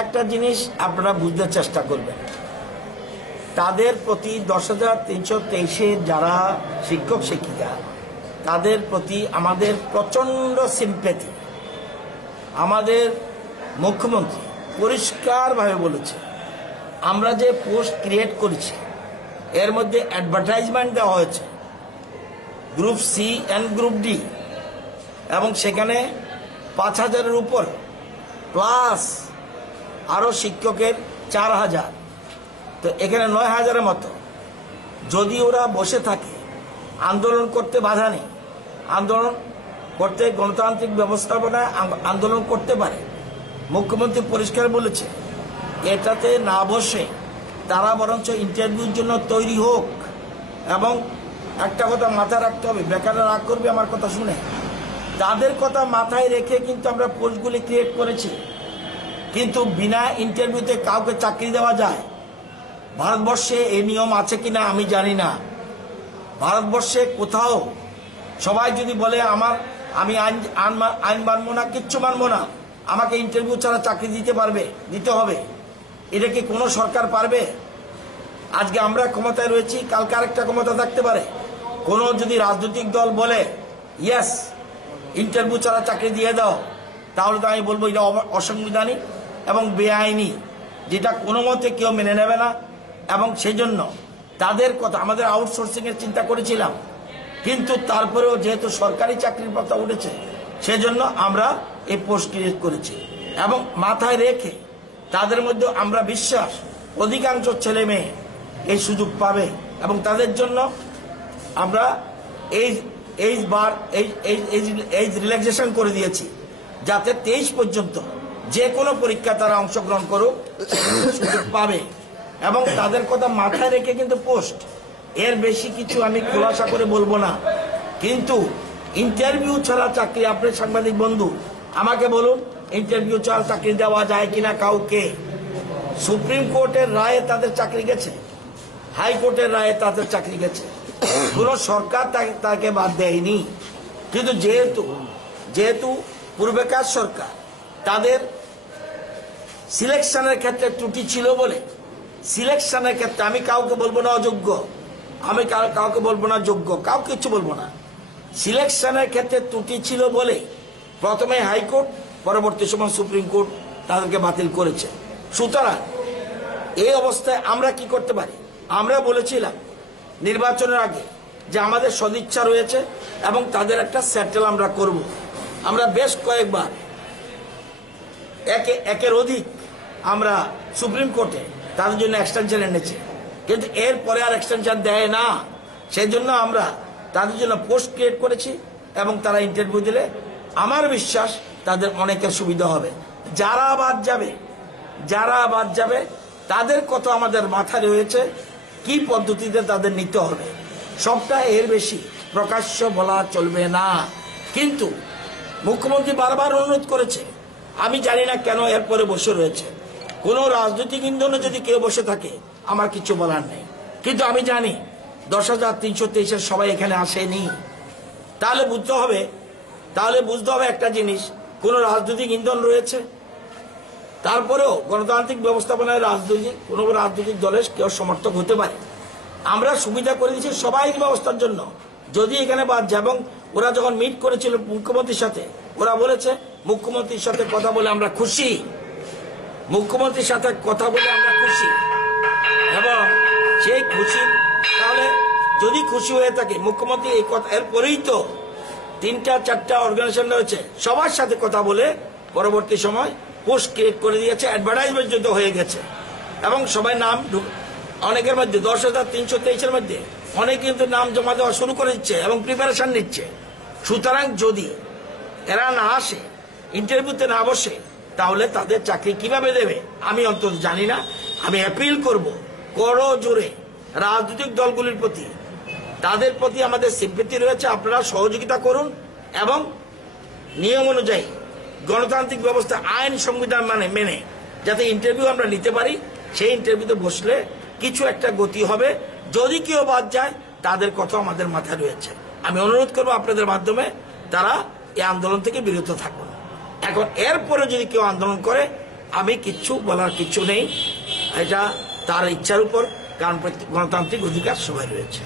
একটা জিনিস আপনারা বুঝতে চেষ্টা করবেন, তাদের প্রতি 10,323-এর যারা শিক্ষক শিক্ষিকা তাদের প্রতি আমাদের প্রচণ্ড সিম্প্যাথি। আমাদের মুখ্যমন্ত্রী পরিষ্কারভাবে বলেছে, আমরা যে পোস্ট ক্রিয়েট করেছি এর মধ্যে অ্যাডভার্টাইজমেন্ট দেওয়া হয়েছে group C and group D, এবং সেখানে 5,000-এর উপর প্লাস আরও শিক্ষকের 4,000, তো এখানে 9,000-এর মতো। যদি ওরা বসে থাকে, আন্দোলন করতে বাধা নেই, আন্দোলন করতে গণতান্ত্রিক ব্যবস্থাপনায় আন্দোলন করতে পারে। মুখ্যমন্ত্রী পরিষ্কার বলেছে এটাতে না বসে তারা বরঞ্চ ইন্টারভিউর জন্য তৈরি হোক। এবং একটা কথা মাথায় রাখতে হবে, বেকাররা রাগ করবে আমার কথা শুনে, তাদের কথা মাথায় রেখে কিন্তু আমরা পোস্টগুলি ক্রিয়েট করেছি। কিন্তু বিনা ইন্টারভিউতে কাউকে চাকরি দেওয়া যায়? ভারতবর্ষে এই নিয়ম আছে কিনা আমি জানি না। ভারতবর্ষে কোথাও সবাই যদি বলে আমি আইন মানবো না, কিচ্ছু মানবো না, আমাকে ইন্টারভিউ ছাড়া চাকরি দিতে হবে, এটা কি কোনো সরকার পারবে? আজকে আমরা ক্ষমতায় রয়েছি, কালকে আরেকটা ক্ষমতা থাকতে পারে। কোনো যদি রাজনৈতিক দল বলে ইয়েস ইন্টারভিউ ছাড়া চাকরি দিয়ে দাও, তাহলে তো আমি বলবো এটা অসাংবিধানিক এবং বেআইনি, যেটা কোনো মতে কেউ মেনে নেবে না। এবং সেই জন্য তাদের কথা, আমাদের আউটসোর্সিংয়ের চিন্তা করেছিলাম, কিন্তু তারপরেও যেহেতু সরকারি চাকরির কথা উঠেছে সেজন্য আমরা এই পোস্ট ক্রিয়েট করেছি। এবং মাথায় রেখে তাদের মধ্যে আমরা বিশ্বাস অধিকাংশ ছেলে মেয়ে এই সুযোগ পাবে, এবং তাদের জন্য আমরা এই রিল্যাক্সেশন করে দিয়েছি, যাতে 23 পর্যন্ত যে কোনো পরীক্ষা তারা অংশগ্রহণ করুক, সুযোগ পাবে। এবং তাদের কথা মাথায় রেখে কিন্তু পোস্ট, এর বেশি কিছু আমি খোলাসা করে বলবো না। কিন্তু ইন্টারভিউ ছাড়া চাকরি, আপনার সাংবাদিক বন্ধু আমাকে বলুন, ইন্টারভিউ ছাড়া চাকরি দেওয়া যায় কিনা কাউকে? সুপ্রিম কোর্টের রায়ে তাদের চাকরি গেছে, হাইকোর্টের রায়ে তাদের চাকরি গেছে, কোন সরকার তাকে বাদ দেয়নি। কিন্তু যেহেতু পূর্বেকার সরকার তাদের সিলেকশনের ক্ষেত্রে ত্রুটি ছিল বলে, সিলেকশনের ক্ষেত্রে আমি কাউকে বলবো না অযোগ্য, আমি কাউকে বলবো না যোগ্য, কাউকে কিছু বলবো না, সিলেকশনের ক্ষেত্রে ত্রুটি ছিল বলে প্রথমে হাইকোর্ট, পরবর্তী সময় সুপ্রিম কোর্ট তাদেরকে বাতিল করেছে। সুতরাং এই অবস্থায় আমরা কি করতে পারি? আমরা বলেছিলাম নির্বাচনের আগে যে আমাদের সদিচ্ছা রয়েছে এবং তাদের একটা সেটেল আমরা করব। আমরা বেশ কয়েকবার একের অধিক আমরা সুপ্রিম কোর্টে তাদের জন্য এক্সটেনশন এনেছি, কিন্তু এরপরে আর এক্সটেনশন দেয় না। সেই জন্য আমরা তাদের জন্য পোস্ট ক্রিয়েট করেছি, এবং তারা ইন্টারভিউ দিলে আমার বিশ্বাস তাদের অনেকের সুবিধা হবে। যারা বাদ যাবে তাদের কথা আমাদের মাথায় রয়েছে, কি পদ্ধতিতে তাদের নিতে হবে, সবটা এর বেশি প্রকাশ্য বলা চলবে না। কিন্তু মুখ্যমন্ত্রী বারবার অনুরোধ করেছে, আমি জানি না কেন এরপরে বসে রয়েছে। কোন রাজনৈতিক ইন্ধনে যদি কেউ বসে থাকে আমার কিছু বলার নেই, কিন্তু আমি জানি 10,323-এর সবাই এখানে আসেনি। তাহলে বুঝতে হবে একটা জিনিস, কোন রাজনৈতিক ইন্ধন রয়েছে। তারপরেও গণতান্ত্রিক ব্যবস্থাপনায় কোনো রাজনৈতিক দলের কেউ সমর্থক হতে পারে। আমরা সুবিধা করে দিচ্ছি সবাই ব্যবস্থার জন্য। যদি এখানে বাদ যায়, এবং ওরা যখন মিট করেছিল মুখ্যমন্ত্রীর সাথে, ওরা বলেছে মুখ্যমন্ত্রীর সাথে কথা বলে আমরা খুশি, মুখ্যমন্ত্রীর সাথে কথা বলে আমরা খুশি। এবং সেই খুশি, তাহলে যদি খুশি হয়ে থাকে মুখ্যমন্ত্রী এই কথা, এরপরেই তো 3-4টা অর্গানাইজেশন রয়েছে, সবার সাথে কথা বলে পরবর্তী সময় পোস্ট ক্রিয়েট করে দিয়েছে, অ্যাডভার্টাইজমেন্ট যত হয়ে গেছে, এবং সবাই নাম, অনেকের মধ্যে 10,323-এর মধ্যে অনেক কিন্তু নাম জমা দেওয়া শুরু করে দিচ্ছে এবং প্রিপারেশন নিচ্ছে। সুতরাং যদি এরা না আসে, ইন্টারভিউতে না বসে, তাহলে তাদের চাকরি কিভাবে দেবে আমি অন্তত জানি না। আমি অ্যাপিল করব করো জোরে রাজনৈতিক দলগুলির প্রতি, তাদের প্রতি আমাদের সিম্পেথি রয়েছে, আপনারা সহযোগিতা করুন এবং নিয়ম অনুযায়ী গণতান্ত্রিক ব্যবস্থা, আইন সংবিধান মেনে যাতে ইন্টারভিউ আমরা নিতে পারি, সেই ইন্টারভিউতে বসলে কিছু একটা গতি হবে। যদি কেউ বাদ যায় তাদের কথা আমাদের মাথায় রয়েছে। আমি অনুরোধ করবো আপনাদের মাধ্যমে তারা এই আন্দোলন থেকে বিরত থাকুন। এখন এরপরে যদি কেউ আন্দোলন করে আমি কিচ্ছু বলার কিচ্ছু নেই, এটা তার ইচ্ছার উপর, কারণ গণতান্ত্রিক অধিকার সবাই রয়েছে।